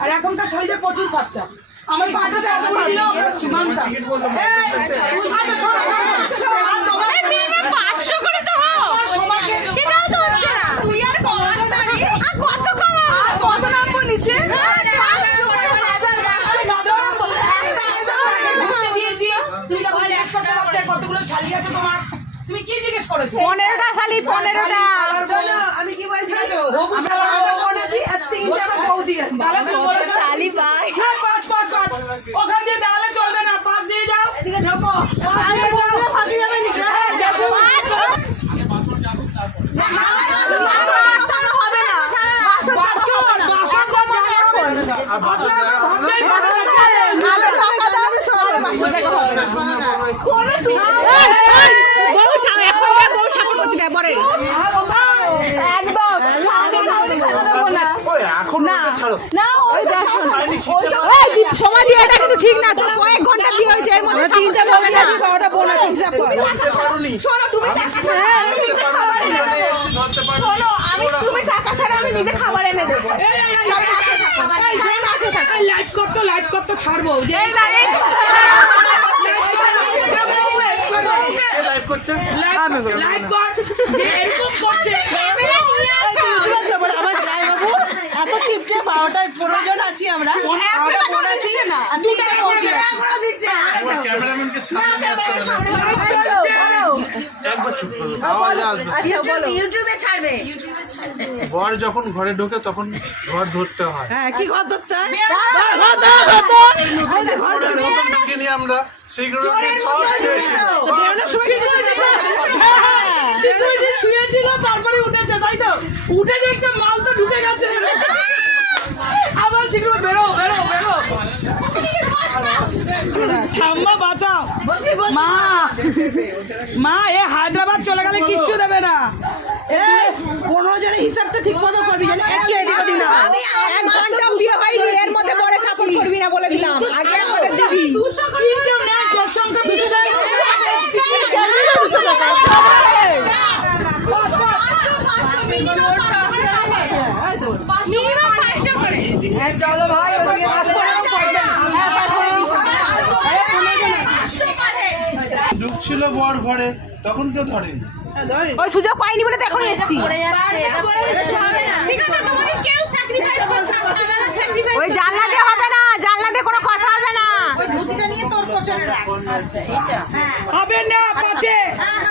আর এখনকার শাড়িতে প্রচুর খরচা। আমার সাথে সীমান্ত এই, শোনো, শোনো, শোনো, আর তোমার- পাঁচশো করে তো হোক তোমার সবাইকে সেটাও তো হচ্ছে না তুই আর কমাস না রে। আর কত কমাবো আর কত নামবো নিচে পাঁচশো করে হাজার পাঁচশো কত নামবো একটা পয়সা করে না। ঘুরতে দিয়েছি তুমি তখন জিজ্ঞেস করতে পারতে কতগুলো শাড়ি আছে তোমার তুমি কি জিজ্ঞেস করেছ পনেরোটা শালি পনেরোটা আমি কি বলছি হবু আমরা শালা- ভাই হ্যাঁ, পাঁচ, পাঁচ, পাঁচ। ওখান দিয়ে দাঁড়ালে চলবে না, পাঁচ দিয়ে যাও। এদিকে ঢোকো। ফাঁকি যাবে নাকি? বাসন, বাসন যা জায়গা হবে। আর বাসন জায়গা হবে না? নাহলে টাকা দেবে, সবার বাসা থেকে হবে না। বউ সা- এখন যা বউ সাপোর্ট করতে দেয় বরে একদম সামনে কাউকে খেলা দেবো না ওই এখন ওটা ছাড়ো না ওই শোন সময় দিয়ে এটা কিন্তু ঠিক না তোর কয়েক ঘণ্টা বিয়ে হয়েছে এর মধ্যে তিনটে বলে না বারোটা বোন হিসাব কর। আমি হ্যাঁ, এসে ধরতে পারব? ওরা তুমি টাকা ছাড়া আমি নিজে খাবার এনে দেবো শোন, লাইভ করতো লাইভ করতো ছাড়বো যে লাইভ করছে লাইভ কর যে এরকম করছে তো তো বলে, আমার বারোটায় পনেরো জন আছি আমরা। বারোটা আছি। তিনটে ইউটিউবে ছাড়বে। বর যখন ঘরে ঢোকে তখন ঘর ধরতে হয়। হ্যাঁ কি ঘর ধরতে হয়? ঢুকে নিয়ে আমরা সিকিউরিটি সব শেষ। বেরোনোর সময় কি করতে হয়? সিকিউরিটি শুয়েছিল তারপরে উঠেছে তাই তো? উঠে দেখছে মাল তো ঢুকে গেছে। আবার বেরো বেরো বেরো। ঠাম্মা বাঁচাও। মা মা এ হায়দ্রাবাদ চলে গেলে কিচ্ছু দেবে না। পনেরো জনের হিসাবটা ঠিক মতো করবি যেন একটু এদিক ওদিক না এক ঘণ্টা বিয়ে হয়নি এর মধ্যে বড় সাপোর্ট করবি না বলে দিলাম। আগে দিবি তিনটে নেয় তোর সংখ্যা দুশো দুশো টাকা। হ্যাঁ, এই তো। হ্যাঁ, চলো ভাই, ওদিকে কাজ। হ্যাঁ, পাঁচ জন আছে। ঢুকছিল বর ঘরে তখন কেউ ধরেনি। হ্যাঁ। ওই সুযোগ পাইনি বলে তো এখন এসছি। ওই জানলা দিয়ে হবে না জানলা দিয়ে কোনো কথা হবে না। ওই ধুতিটা নিয়ে তোর পেছনে রাখ। হবে না পাচ্ছে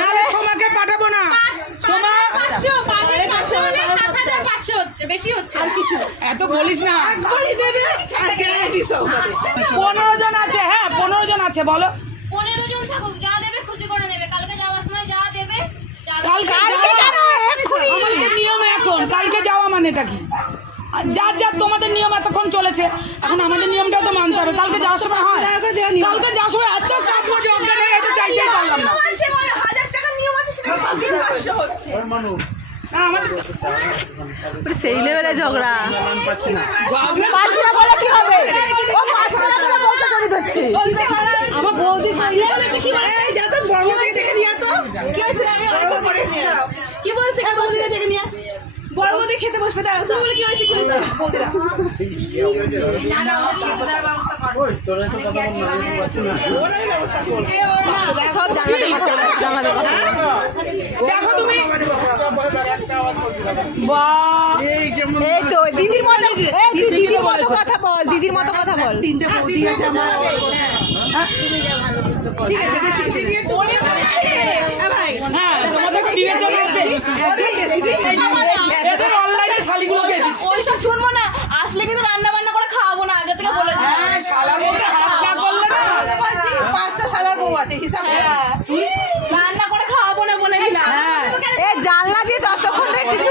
নালে সোমাকে পাঠাবো না সোমা আর কিছু না। এত বলিস না। পনেরো জন আছে হ্যাঁ পনেরো জন আছে বলো। পনেরো জন থাকুক যা দেবে খুঁজে করে নেবে। কালকে যাওয়ার সময় যা দেবে কালকে কালকে কেন? এক্ষুনি। আমাদের নিয়ম এখন কালকে যাওয়া মানেটা কি? যার যার তোমাদের নিয়ম এতক্ষণ চলেছে এখন আমাদের নিয়মটাও তো মানতে হবে। কালকে যাওয়ার সময় হয়। কালকে যাওয়ার সময় এত কাপড় হয়ে গেছে চাইতেই পারলাম না। সেই লেভেলে ঝগড়া। পাচ্ছি না পাচ্ছি না বলে কি হবে? ও পাচ্ছে না বলে বলতে জড়ি ধরছে। আমার বৌদি বললে, এই, যা তো বড় বৌদিকে ডেকে নিয়ে তো। কি হয়েছে? বৌদিকে ডেকে নিয়ে কি বলছে? এই বৌদিকে ডেকে নিয়ে। বড় বৌদি খেতে বসবে দাঁড়াও তুমি বলে কি হয়েছে? কি হয়েছে? বৌদিরা। ওই তোরা তো কথা বল না আমি পাচ্ছি না। ওর আমি ব্যবস্থা করব সব জানলা দিয়ে কথা বলে, জানলা দিয়ে কথা বলে। দেখো তুমি একটা আওয়াজ করছি না। বাহ এই তো দিদির মতো দিদির মতো কথা বল দিদির মতো কথা বল। তিনটে বৌদি আছে আমার। ঠিক আছে বেশি এ ভাই। হ্যাঁ তোমাদের বিবেচনা আছে। এদের অনলাইনে শালিগুলোকে দিচ্ছি। ওইসব শুনব না। আসলে কিন্তু রান্না বান্না করে খাওয়াবো না আগে থেকে বলে দিই হ্যাঁ শালার হাত না করলে না। পাঁচটা সাদার বউ আছে হিসাব করে। রান্না করে খাওয়াবো না বলে দিলাম হ্যাঁ এ জানলা দিয়ে ততক্ষণ ধরে কিছু